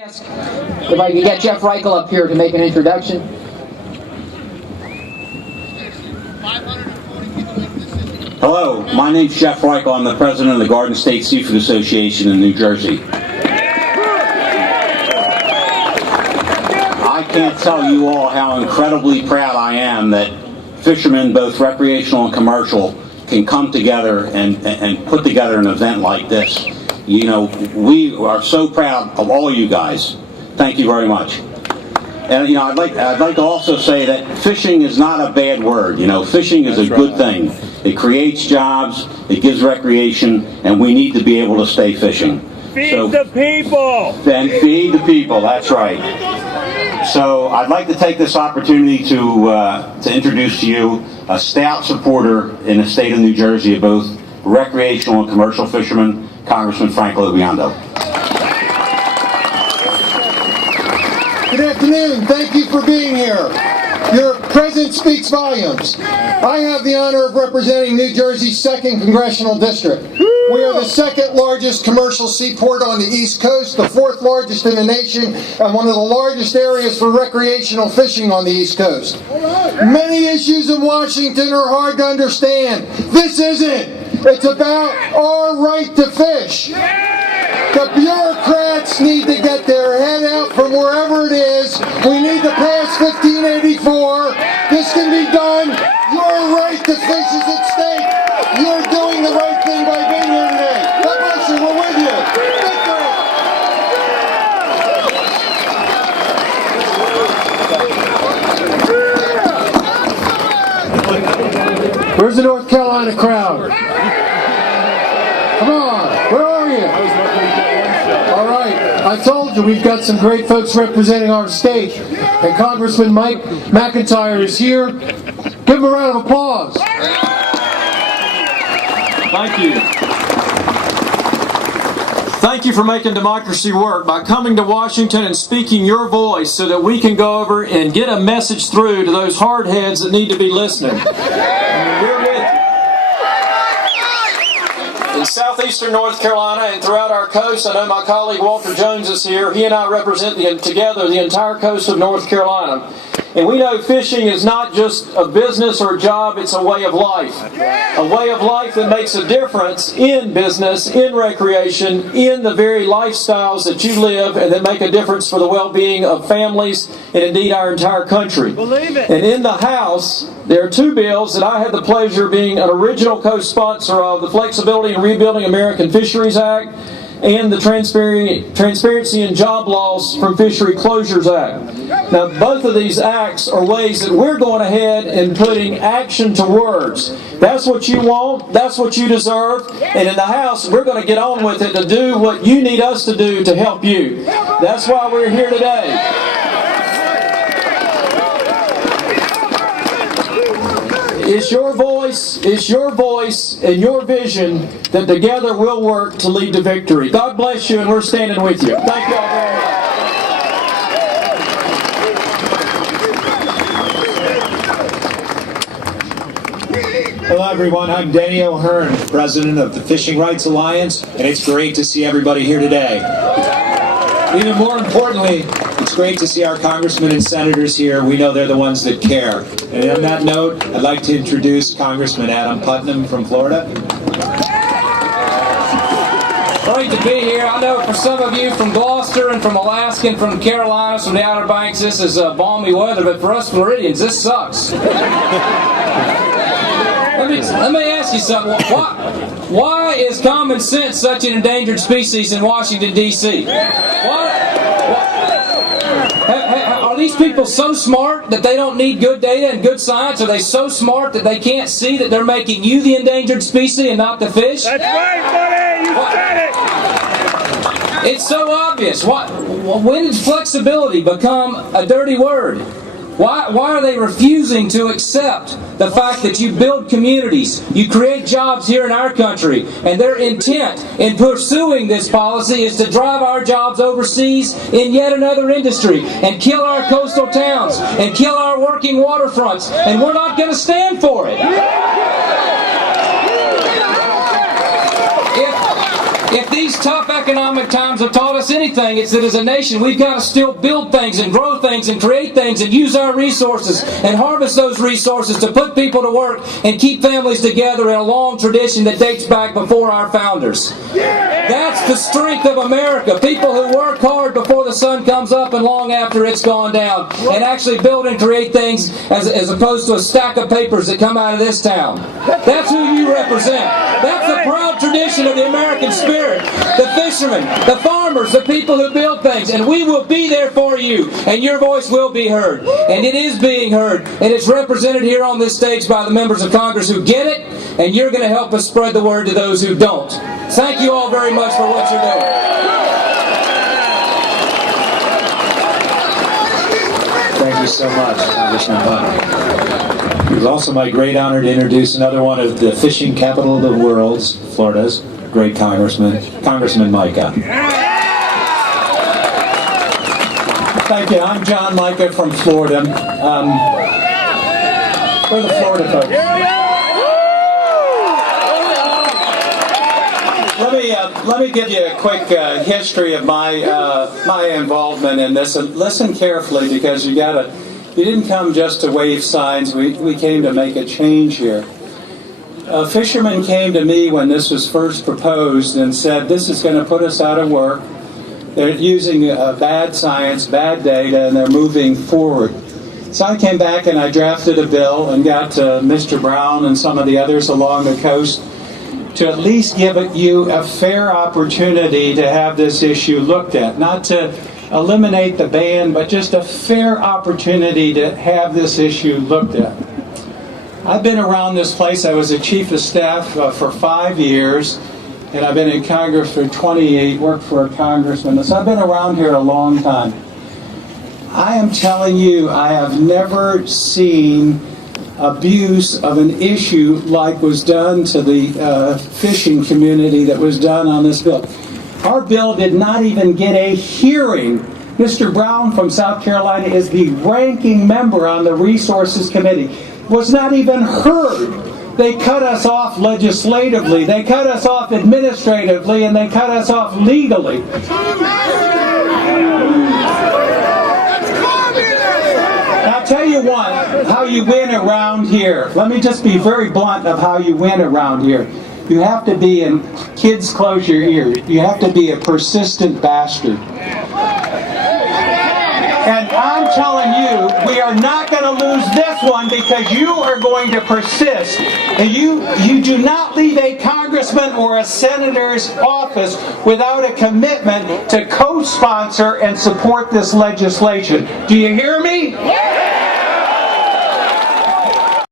If I can get Jeff Reichle up here to make an introduction. Hello, my name's Jeff Reichle. I'm the president of the Garden State Seafood Association in New Jersey. I can't tell you all how incredibly proud I am that fishermen, both recreational and commercial, can come together and put together an event like this. You know, we are so proud of all you guys. Thank you very much. And you know, I'd like to also say that fishing is not a bad word. You know, fishing is a good thing. It creates jobs, it gives recreation, and we need to be able to stay fishing. Feed the people! And feed the people, that's right. So I'd like to take this opportunity to introduce to you a stout supporter in the state of New Jersey of both recreational and commercial fishermen, Congressman LoBiondo. Good afternoon. Thank you for being here. Your presence speaks volumes. I have the honor of representing New Jersey's 2nd Congressional District. We are the 2nd largest commercial seaport on the East Coast, the 4th largest in the nation, and one of the largest areas for recreational fishing on the East Coast. Many issues in Washington are hard to understand. This isn't. It's about our right to fish. The bureaucrats need to get their head out from wherever it is. We need to pass 1584. This can be done. Your right to fish is at stake. You're doing the right thing by being here today. God bless you. We're with you. Victory! Where's the North Carolina crowd? Come on. Where are you? All right. I told you we've got some great folks representing our state. And Congressman McIntyre is here. Give him a round of applause. Thank you. Thank you for making democracy work by coming to Washington and speaking your voice so that we can go over and get a message through to those hardheads that need to be listening. We're with you. In southeastern North Carolina and throughout our coast, I know my colleague Walter Jones is here. He and I represent together the entire coast of North Carolina. And we know fishing is not just a business or a job, it's a way of life. A way of life that makes a difference in business, in recreation, in the very lifestyles that you live and that make a difference for the well-being of families and indeed our entire country. Believe it. And in the House, there are 2 bills that I had the pleasure of being an original co-sponsor of, the Flexibility and Rebuilding American Fisheries Act and the Transparency and Job Loss from Fishery Closures Act. Now, both of these acts are ways that we're going ahead and putting action to words. That's what you want, that's what you deserve, and in the House, we're going to get on with it to do what you need us to do to help you. That's why we're here today. It's your voice, and your vision that together we'll work to lead to victory. God bless you, and we're standing with you. Thank you all very much. Hello everyone, I'm Danny O'Hearn, President of the Fishing Rights Alliance, and it's great to see everybody here today. Even more importantly, it's great to see our congressmen and senators here. We know they're the ones that care. And on that note, I'd like to introduce Congressman Adam Putnam from Florida. Great to be here. I know for some of you from Gloucester and from Alaska and from the Carolinas, from the Outer Banks, this is balmy weather, but for us Floridians, this sucks. Let me ask you something. Why is common sense such an endangered species in Washington, D.C.? Are these people so smart that they don't need good data and good science? Are they so smart that they can't see that they're making you the endangered species and not the fish? That's right, buddy! You said it! It's so obvious. When did flexibility become a dirty word? Why are they refusing to accept the fact that you build communities, you create jobs here in our country, and their intent in pursuing this policy is to drive our jobs overseas in yet another industry and kill our coastal towns and kill our working waterfronts, and we're not going to stand for it. If these tough economic economic times have taught us anything, it's that as a nation we've got to still build things and grow things and create things and use our resources and harvest those resources to put people to work and keep families together in a long tradition that dates back before our founders. That's the strength of America. People who work hard before the sun comes up and long after it's gone down, and actually build and create things as opposed to a stack of papers that come out of this town. That's who you represent. That's the proud tradition of the American spirit. The fishermen, the farmers, the people who build things. And we will be there for you. And your voice will be heard. And it is being heard. And it's represented here on this stage by the members of Congress who get it. And you're going to help us spread the word to those who don't. Thank you all very much for what you're doing. Thank you so much, Congressman Putnam. It was also my great honor to introduce another one of the fishing capital of the world, Florida's great congressman, Congressman Mica. Thank you. I'm John Mica from Florida. We're the Florida folks. Let me give you a quick history of my involvement in this, and listen carefully because you didn't come just to wave signs. We came to make a change here. Fishermen came to me when this was first proposed and said, "This is going to put us out of work. They're using bad science, bad data, and they're moving forward." So I came back and I drafted a bill and got Mr. Brown and some of the others along the coast to at least give you a fair opportunity to have this issue looked at. Not to eliminate the ban, but just a fair opportunity to have this issue looked at. I've been around this place. I was a chief of staff for 5 years, and I've been in Congress for 28, worked for a congressman. So I've been around here a long time. I am telling you, I have never seen abuse of an issue like was done to the fishing community that was done on this bill. Our bill did not even get a hearing. Mr. Brown from South Carolina is the ranking member on the Resources Committee. Was not even heard. They cut us off legislatively, they cut us off administratively, and they cut us off legally. I'll tell you what, how you win around here. Let me just be very blunt of how you win around here. You have to be, and kids close your ears, you have to be a persistent bastard. And I'm telling you, we are not going to lose this one because you are going to persist. And you do not leave a congressman or a senator's office without a commitment to co-sponsor and support this legislation. Do you hear me?